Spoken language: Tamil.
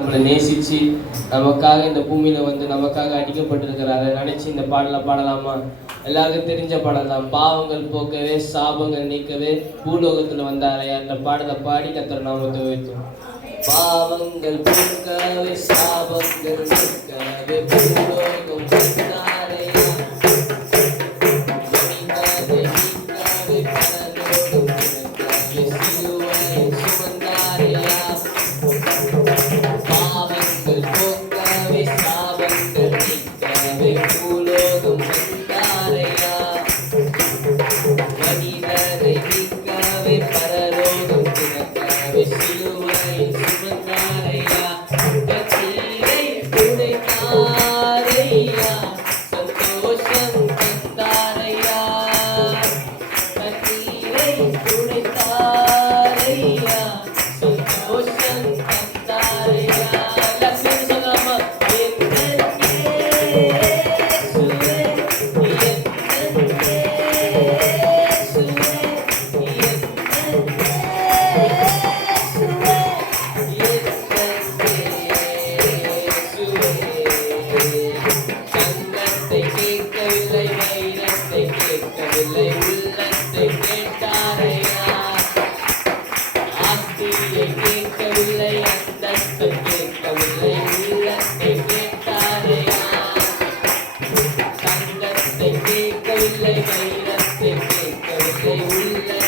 நம்மளை நேசிச்சு நமக்காக இந்த பூமியில வந்து நமக்காக அடிக்கப்பட்டிருக்கிறார். அதை நினைச்சு இந்த பாடலை பாடலாமா? எல்லாருக்கும் தெரிஞ்ச பாடல் தான். பாவங்கள் போக்கவே சாபங்கள் நீக்கவே பூலோகத்துல வந்தாரே. அந்த பாடலை பாடி கத்திர நாம துவைத்தோம் பாவங்கள் போக்கவே சாபங்கள் நீக்கவே பூலோகம் video